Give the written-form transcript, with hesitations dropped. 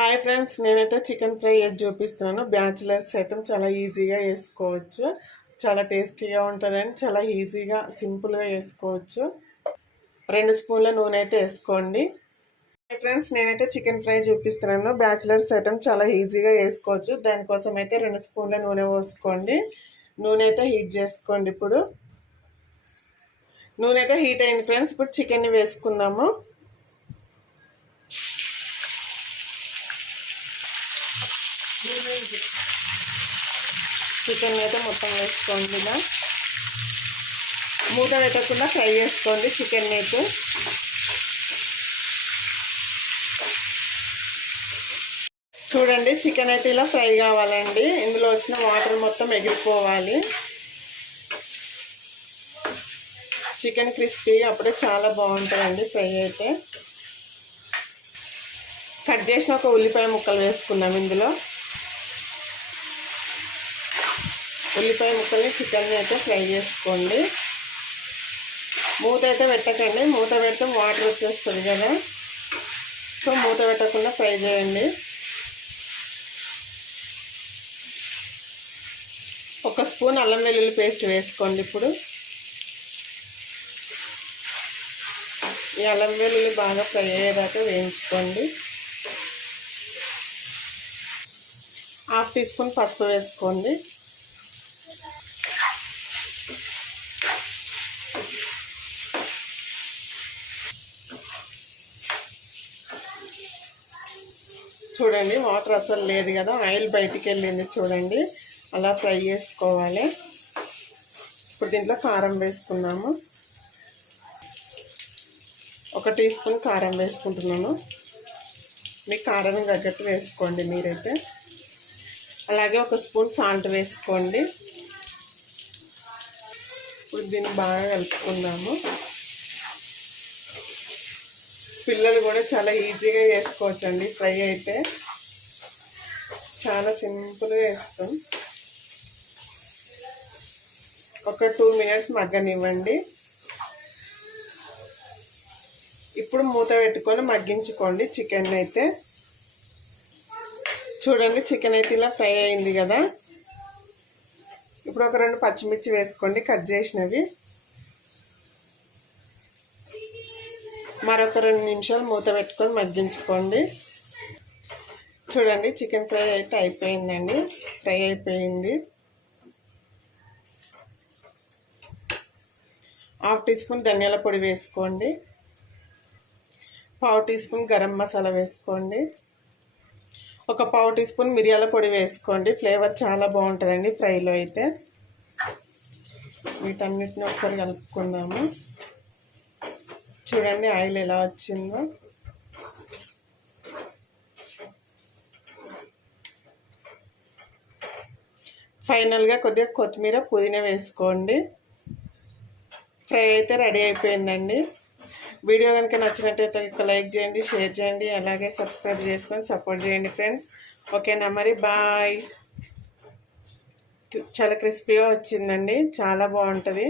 Hi friends, నేనైతే chicken fry చేసి చూపిస్తున్నాను. బ్యాచిలర్స్ అయితే చాలా ఈజీగా చేసుకోవచ్చు, చాలా టేస్టీగా ఉంటుందని చాలా ఈజీగా సింపుల్గా చేసుకోవచ్చు. 2 స్పూన్ల నూనె అయితే వేసుకోండి. హాయ్ ఫ్రెండ్స్, నేనైతే చికెన్ ఫ్రై చూపిస్తున్నాను. బ్యాచిలర్స్ అయితే చాలా ఈజీగా చేసుకోవచ్చు. దానికోసం అయితే 2 స్పూన్ల నూనె పోసుకోండి. నూనె అయితే హీట్ చేసుకోండి. ఇప్పుడు నూనె అయితే హీట్ అయింది ఫ్రెండ్స్. ఇప్పుడు చికెన్ని వేసుకుందాము. చికెన్ అయితే మొత్తం వేసుకోండి. ఇలా మూత పెట్టకుండా ఫ్రై చేసుకోండి చికెన్ అయితే. చూడండి, చికెన్ అయితే ఇలా ఫ్రై కావాలండి. ఇందులో వచ్చిన వాటర్ మొత్తం ఎగిరిపోవాలి. చికెన్ క్రిస్పీ అప్పుడే చాలా బాగుంటుందండి ఫ్రై అయితే. కట్ చేసిన ఒక ఉల్లిపాయ ముక్కలు వేసుకున్నాం. ఇందులో ఉల్లిపాయ ముక్కల్ని చికెన్ని అయితే ఫ్రై చేసుకోండి. మూత అయితే పెట్టకండి, మూత పెడితే వాటర్ వచ్చేస్తుంది కదా. సో మూత పెట్టకుండా ఫ్రై చేయండి. ఒక స్పూన్ అల్లం వెల్లుల్లి పేస్ట్ వేసుకోండి. ఇప్పుడు ఈ అల్లం వెల్లుల్లి బాగా ఫ్రై అయ్యేదాకా వేయించుకోండి. 1/2 టీ స్పూన్ పసుపు వేసుకోండి. చూడండి, వాటర్ అసలు లేదు కదా, ఆయిల్ బయటికి వెళ్ళింది. చూడండి, అలా ఫ్రై చేసుకోవాలి. ఇప్పుడు దీంట్లో కారం వేసుకున్నాము. 1 టీ స్పూన్ కారం వేసుకుంటున్నాను. మీ కారం తగ్గట్టు వేసుకోండి మీరైతే. అలాగే 1 స్పూన్ సాల్ట్ వేసుకోండి. ఇప్పుడు దీన్ని బాగా కలుపుకుందాము. పిల్లలు కూడా చాలా ఈజీగా చేసుకోవచ్చండి ఫ్రై అయితే. చాలా సింపుల్గా వేస్తాం. ఒక 2 మినిట్స్ మగ్గనివ్వండి. ఇప్పుడు మూత పెట్టుకొని మగ్గించుకోండి చికెన్ అయితే. చూడండి, చికెన్ అయితే ఇలా ఫ్రై అయింది కదా. ఇప్పుడు ఒక 2 పచ్చిమిర్చి వేసుకోండి, కట్ చేసినవి. మరొక 2 నిమిషాలు మూత పెట్టుకొని మగ్గించుకోండి. చూడండి, చికెన్ ఫ్రై అయితే అయిపోయిందండి. ఫ్రై అయిపోయింది. 1/2 టీ స్పూన్ ధనియాల పొడి వేసుకోండి. 1/2 టీ స్పూన్ గరం మసాలా వేసుకోండి. ఒక 1/2 టీ స్పూన్ మిరియాల పొడి వేసుకోండి. ఫ్లేవర్ చాలా బాగుంటుందండి ఫ్రైలో అయితే. వీటన్నిటిని ఒకసారి కలుపుకుందాము. చూడండి, ఆయిల్ ఎలా వచ్చిందో. ఫైనల్గా కొద్దిగా కొత్తిమీర పుదీనా వేసుకోండి. ఫ్రై అయితే రెడీ అయిపోయిందండి. వీడియో కనుక నచ్చినట్టయితే ఒక లైక్ చేయండి, షేర్ చేయండి, అలాగే సబ్స్క్రైబ్ చేసుకొని సపోర్ట్ చేయండి ఫ్రెండ్స్. ఓకేనా, మరి బాయ్. చాలా క్రిస్పీగా వచ్చిందండి, చాలా బాగుంటుంది.